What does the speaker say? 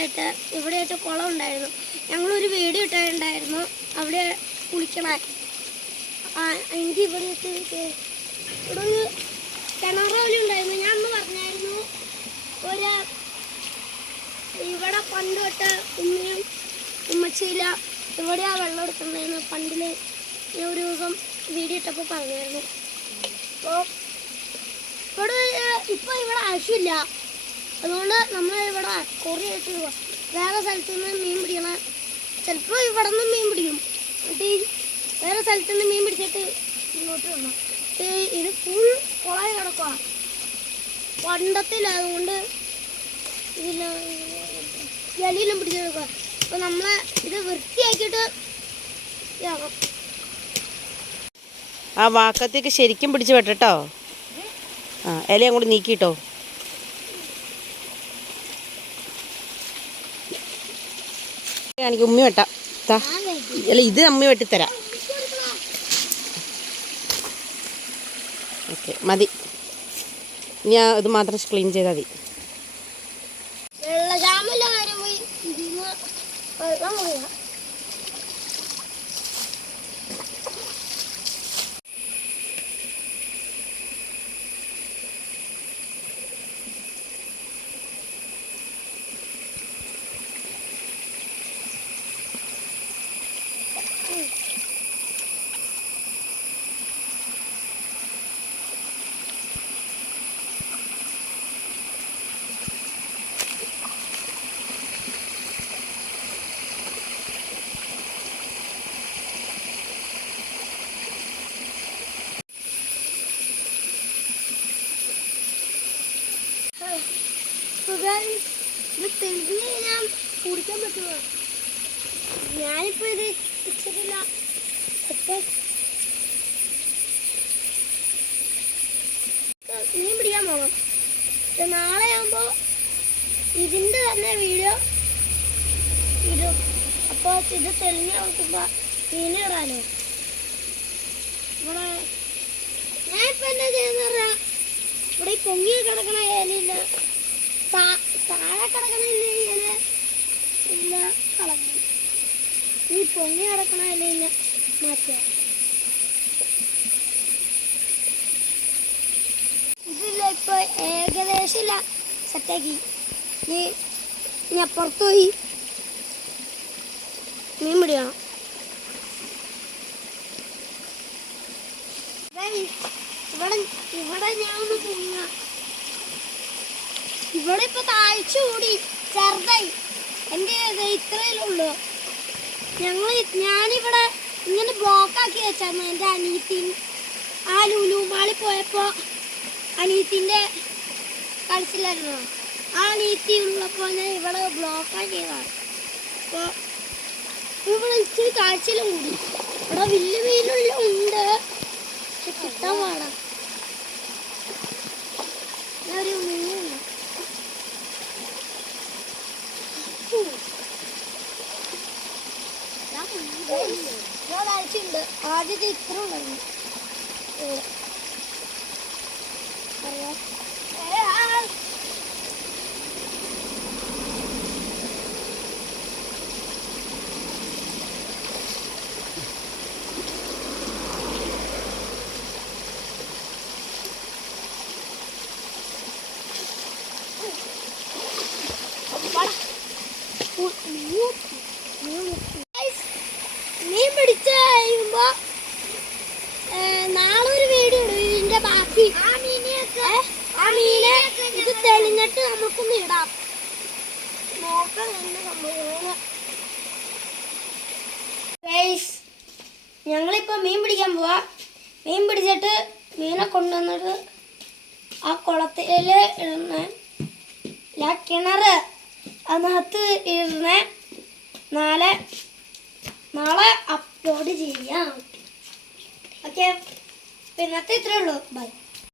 ദിവസമായിട്ട് ഇവിടെ വെച്ച കുളം ഉണ്ടായിരുന്നു. ഞങ്ങളൊരു വീഡിയോ ഇട്ടിട്ടുണ്ടായിരുന്നു അവിടെ കുളിക്കണേ. എനിക്ക് ഇവിടെ ഇവിടെ ഒരു കിണറോലി ഉണ്ടായിരുന്നു. ഞാൻ അന്ന് പറഞ്ഞായിരുന്നു ഇവിടെ പണ്ട് തൊട്ട് ഉമ്മയും ഉമ്മച്ചിയില്ല ഇവിടെയാ വെള്ളം എടുത്തിട്ടുണ്ടായിരുന്നു. പണ്ടിൽ ഞാൻ ഒരു ദിവസം വീഡിയോ ഇട്ടപ്പോൾ പറഞ്ഞായിരുന്നു. അപ്പോൾ ഇവിടെ ആവശ്യമില്ല. അതുകൊണ്ട് നമ്മൾ ഇവിടെ കുറേ ആയിട്ട് വേറെ സ്ഥലത്തു നിന്ന് മീൻ പിടിക്കണം. ചിലപ്പോൾ ഇവിടെ നിന്ന് മീൻ പിടിക്കും. എന്നിട്ട് വേറെ സ്ഥലത്തു നിന്ന് മീൻ പിടിച്ചിട്ട് ഇങ്ങോട്ട് വന്നു. ഇത് ഫുൾ കുളമായി കിടക്കുക പണ്ടത്തിലതുകൊണ്ട് ഇതിൽ ജലിയെല്ലാം പിടിച്ചെടുക്കുക. അപ്പോൾ നമ്മളെ ഇത് വൃത്തിയാക്കിയിട്ട് ഇതാകാം. ആ വാക്കത്തേക്ക് ശരിക്കും പിടിച്ച് വെട്ടോ. ആ ഇലയും കൂടി നീക്കിട്ടോ. എനിക്ക് ഉമ്മി വെട്ടാം. അല്ല ഇത് അമ്മി വെട്ടിത്തരാം. ഓക്കെ മതി. ഞാൻ ഇത് മാത്രം ക്ലീൻ ചെയ്താൽ മതി. ഞാൻ കുടിക്കാൻ പറ്റുമോ? ഞാനിപ്പോ ഇത് ഇച്ചിട്ടില്ല. മീൻ പിടിക്കാൻ പോകണം. നാളെ ആകുമ്പോ ഇതിന്റെ തന്നെ വീഡിയോ ഇടും. അപ്പോൾ ഇത് തെളിഞ്ഞ് നോക്കുമ്പോ മീൻ ഇടാലോ. ഇവിടെ ഞാനിപ്പോ എന്താ ചെയ്യുന്ന പറഞ്ഞാൽ ഇവിടെ ഈ പൊങ്ങി കിടക്കണ ഏലില്ല, താഴെ കിടക്കണ ഇല ഇല്ല കളഞ്ഞു. ഈ പൊങ്ങി കിടക്കണ ഇല മാറ്റുക. ഇതില്ല ഇപ്പൊ ഏകദേശം ഇല്ല സെറ്റാക്കി. ഇനി അപ്പുറത്ത് പോയി മീൻ പിടിക്കണം. ഇവിടെ ഞാൻ ഒന്ന് പൊങ്ങ. ഇവിടെ ഇപ്പൊ താഴ്ച കൂടി ചെറുതായി. എൻ്റെ ഇത്രയിലുള്ളൂ. ഞാനിവിടെ ഇങ്ങനെ ബ്ലോക്കാക്കി വെച്ചായിരുന്നു. എൻ്റെ അനിയത്തിൻ ആ ലുലുമാളിൽ പോയപ്പോൾ അനിയത്തിൻ്റെ കളിച്ചില്ലായിരുന്നു. ആ അനിയത്തി ഉള്ളപ്പോൾ ഞാൻ ഇവിടെ ബ്ലോക്കാക്കിയതാണ്. അപ്പോൾ ഇവിടെ ഇച്ചിരി കാഴ്ചയിലും കൂടി. ഇവിടെ വലിയ മീനുള്ള ഉണ്ട്, പക്ഷെ കിട്ടാൻ പാടാം. ഒരു മീനുണ്ട്. ഒരാഴ്ചയുണ്ട്. ആദ്യത്തെ ഇത്ര ഉണ്ടായിരുന്നു. അറിയാം മീൻ പിടിച്ച് കഴിയുമ്പോ നാളെ ഒരു വീഡിയോ ഇടും ഇതിന്റെ ബാക്കി. ആ മീനെ ഇത് തെളിഞ്ഞിട്ട് നമുക്കൊന്ന് ഇടാം. നോക്കാം എന്നെ സംഭവം. ഞങ്ങളിപ്പോ മീൻ പിടിക്കാൻ പോവാ. മീൻ പിടിച്ചിട്ട് മീനെ കൊണ്ടുവന്നിട്ട് ആ കുളത്തില് ഇടുന്ന കിണറ് അതിനകത്ത് ഇടുന്ന നാളെ അപ്ലോഡ് ചെയ്യാം. ഓക്കെ, ഇന്നത്തെ ഇത്രേ ഉള്ളൂ. ബൈ.